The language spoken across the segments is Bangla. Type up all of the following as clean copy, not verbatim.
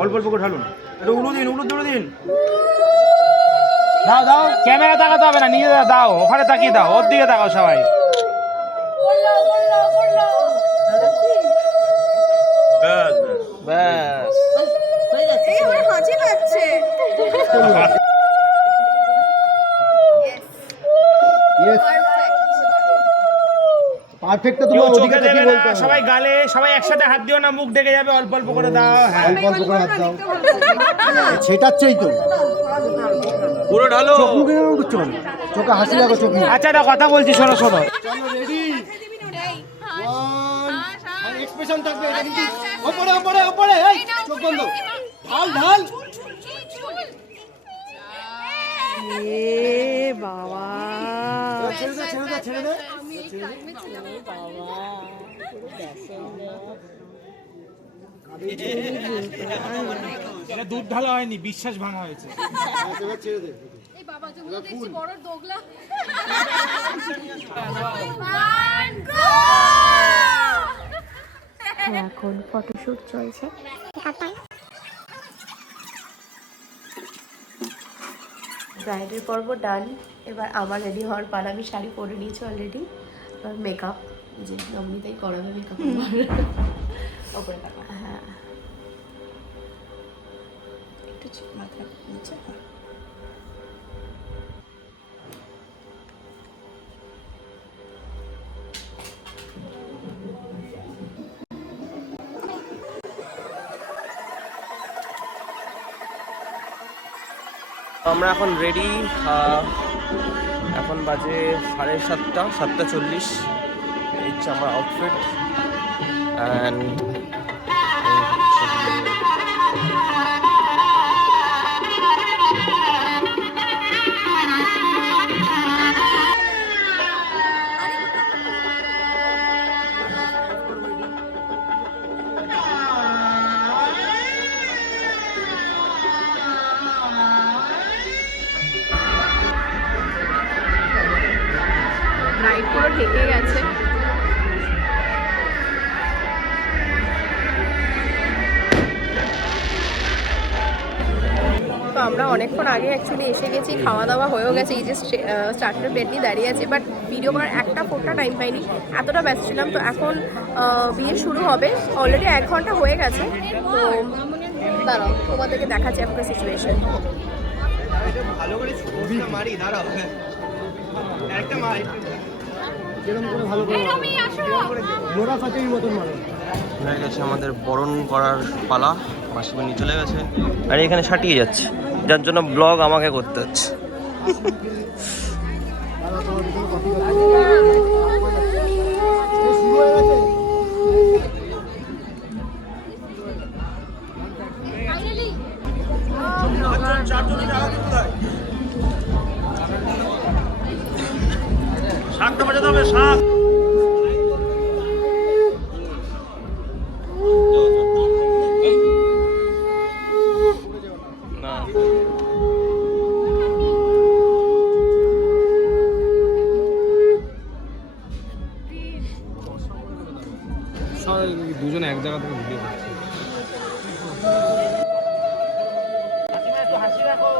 অল্প অল্প করে ঢালুন। একটু উলু দিন, উলু দুটো দিন। দাও দাও, ক্যামেরা তাকাতে হবে না, নিজে দাও, ওখানে তাকিয়ে দাও, ওর দিকে তাকাও সবাই। ব্যাস হাঁচি পাচ্ছে। পারফেক্ট। তুমি চোখে দেবে না, সবাই গালে, সবাই একসাথে হাত দিও না, মুখ ঢেকে যাবে, অল্প অল্প করে দাও। হ্যাঁ অল্প অল্প করে হাত দাও, সেটাচ্ছেই তো পুরো ঢালো। চোখ মুখে চল, চোখে হাসি লাগো চোখ মুখে। আচ্ছা একটা কথা বলছি, শোনো শোনো। চলো রেডি, এক্সপ্রেশন থাকবে। ওপরে ওপরে ওপরে, এই চোখ বন্ধ, ঢাল ঢাল। এ বাবা, ছেড়ে দে ছেড়ে দে ছেড়ে দে। এটা দুধ ঢালা হয়নি, বিশ্বাস ভাঙা হয়েছে। ছেড়ে দে। এখন ফটোশুট চলছে। ব্রাইডের পর্ব ডান। এবার আমার রেডি হওয়ার পালা। আমি শাড়ি পরে নিয়েছি অলরেডি। এবার মেকআপ, যে নমিতাই করাবে মেকআপ। ওপরে টাকা, হ্যাঁ একটু মাথা নিচে। আমরা এখন রেডি। এখন বাজে 7:30, 7:40। এই হচ্ছে আমার আউটফিট। অ্যান্ড ব্রাইড পুরো ঢেকে গেছে। তো আমরা অনেকক্ষণ আগে অ্যাকচুয়ালি এসে গেছি, খাওয়া দাওয়া হয়েও গেছে। এই যে স্টার্টার প্লেট নিয়ে দাঁড়িয়ে আছি, বাট ভিডিও করার একটা ফোটা টাইম পাইনি, এতটা ব্যস্ত ছিলাম। তো এখন বিয়ে শুরু হবে, অলরেডি 1 ঘন্টা হয়ে গেছে। তো দাঁড়াও, তোমাদেরকে দেখাচ্ছি একটা সিচুয়েশন। ভালো করে মারি, দাঁড়াও। একটা মারি, যেরকম করে ভালো করে মোরা ফাতের মতন মারো। হয়ে গেছে আমাদের বরণ করার পালা। মাসিমণি চলে গেছে আর এখানে সাটিয়ে যাচ্ছে, যার জন্য ব্লগ আমাকে করতে হচ্ছে। শাকটা বাজাতে হবে, শাক। দুজনে এক জায়গা থেকে ভিডিও করছে। হাসি রাখো।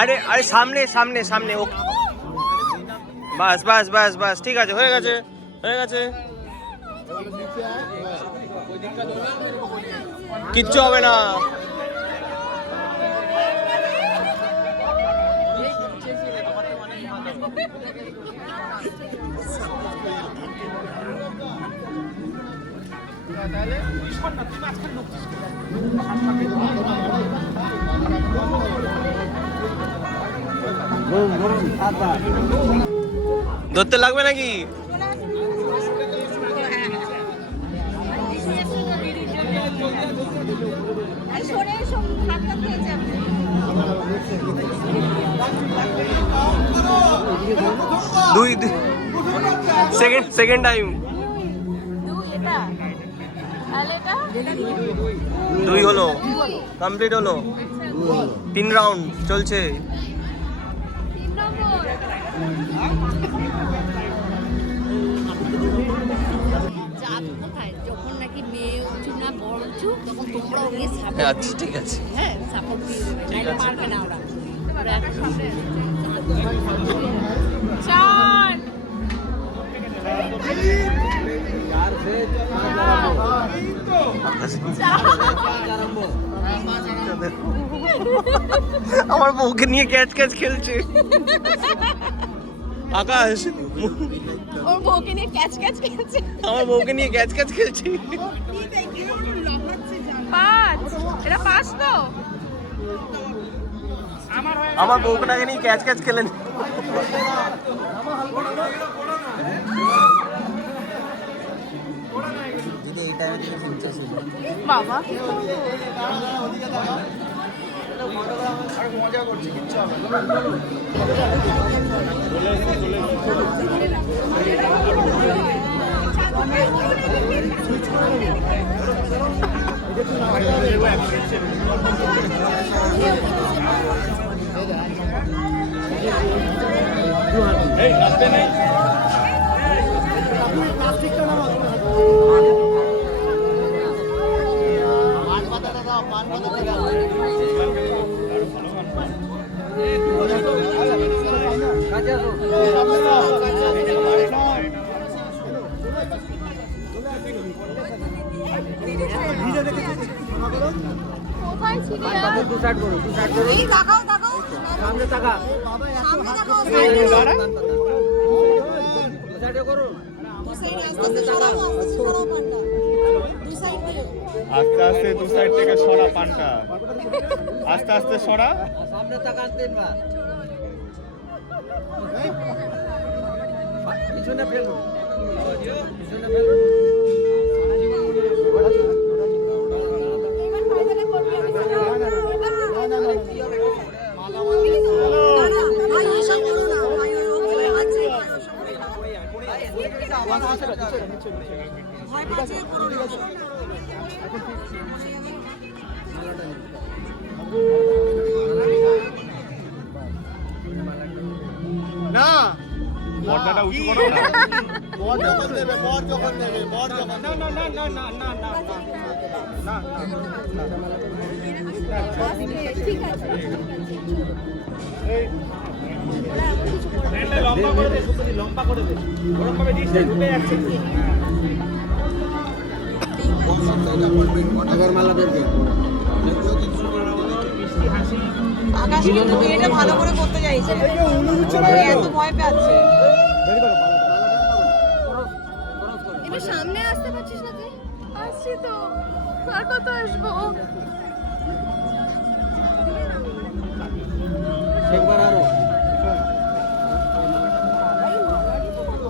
আরে আরে সামনে সামনে সামনে। ও বাস বাস বাস বাস, ঠিক আছে, হয়ে গেছে হয়ে গেছে, কিচ্ছু হবে না। ধরতে লাগবে নাকি? Second time. 2 হলো, কমপ্লিট হলো, 3 রাউন্ড চলছে। যখন নাকি মেয়ে উঁচু না বড় উঁচু তখন তোমরাও গিয়ে আচ্ছা ঠিক আছে, হ্যাঁ সাপোর্ট দিয়ে দেবে, নাইলে পারবে না ওরা। চার আমার বউকে নিয়ে ক্যাচ ক্যাচ খেলছে আকাশ, ওর বউকে নিয়ে ক্যাচ ক্যাচ খেলছে। আমার বউকে নিয়ে ক্যাচ ক্যাচ খেলছে। 5 এটা 5 তো আমার বউকে নিয়ে ক্যাচ ক্যাচ খেলেন। বাবা কোথায় ছিলি আস্তে আস্তে 2 সাইড থেকে সরা পানটা, আস্তে আস্তে সরা। সামনে তাকান 3 বার, পিছনে ফেলুন, পিছনে ফেলুন। না পর্দাটা উঁচু করো না। বর যখন নেবে, বর যখন নেবে, বর যখন না না না না না না না না লম্বা করে দে, সুন্দরী লম্বা করে দে, ওরকম ভাবে দিস ঢুকে যাচ্ছে। আগরমালা বের কর। আকাশ কিন্তু বিয়েটা ভালো করে করতে চাইছে, এত ভয় পাচ্ছে। এবার সামনে আসতে পারছিস না তুই? আসছি তো, আর কত আসবো? একবার আরো।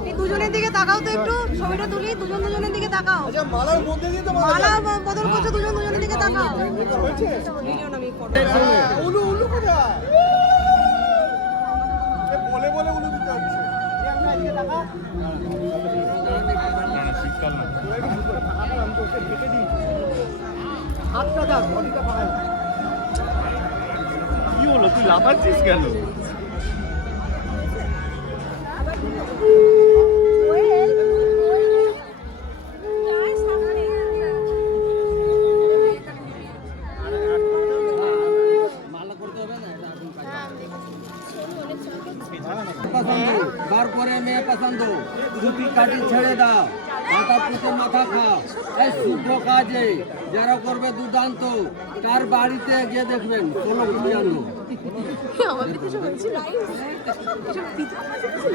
এই দুজনের দিকে তাকাও তো একটু, ছবিটা তুলি, দুজনের দিকে তাকাও। আচ্ছা মালার মধ্যে দিয়ে তো মালা বদল করছো, দুজনের দিকে তাকাও। ভিডিও না আমি ফটো। উলু উলু কোথায়? এ বলে বলে উলু দিতে হচ্ছে। এদিকে তাকা। শীতকাল না, হাতটা দাও, বডিটা পাকাই। কি হলো তুই লাফাচ্ছিস কেন? বার করে মেয়ে পছন্দ, দুটি কাটি ছেড়ে দাও, মাথা পুঁতে মাথা খাও। এই শুভ কাজে যারা করবে দুর্দান্ত, তার বাড়িতে গিয়ে দেখবেন কোনো জানো। আমার ভিতরে সব হয়েছিল, এসব পিছনে ছিল।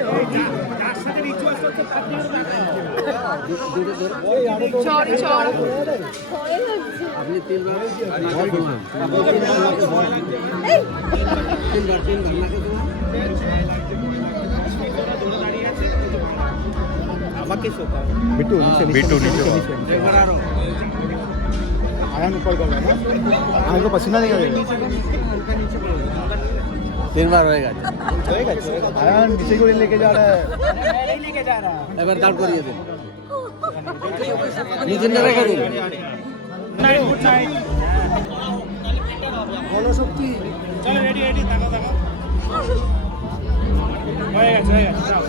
চড় চড় আপনি 3 বার আমাকে শোকা বিট্টু বিট্টু নিচে একবার আরো। आया ऊपर कर रहा है आगे को पसीना नहीं करेगा 3 বার হয়ে গেছে। आया नीचे को लेके जा रहा है এবার দাঁড় করিয়ে দেন, নিচে নেড়ে করুন। হয়ে গেছে হয়ে গেছে যাও।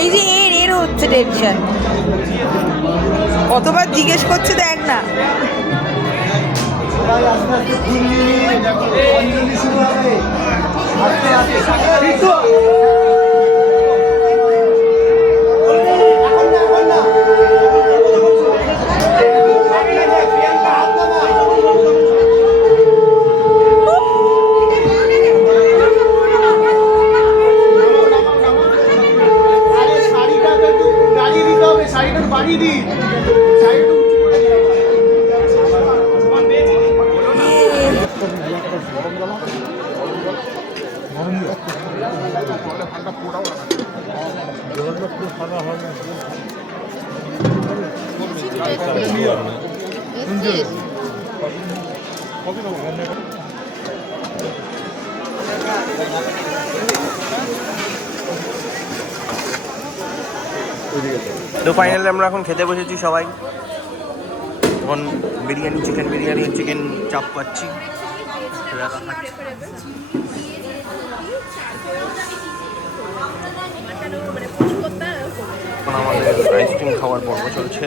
এই যে এর হচ্ছে টেনশন, কতবার জিজ্ঞেস করছে দেখ না। তো ফাইনালি আমরা এখন খেতে বসেছি সবাই। এখন বিরিয়ানি, চিকেন বিরিয়ানি, চিকেন চাপ পাচ্ছি। এখন আমাদের আইসক্রিম খাওয়ার পর্ব চলছে।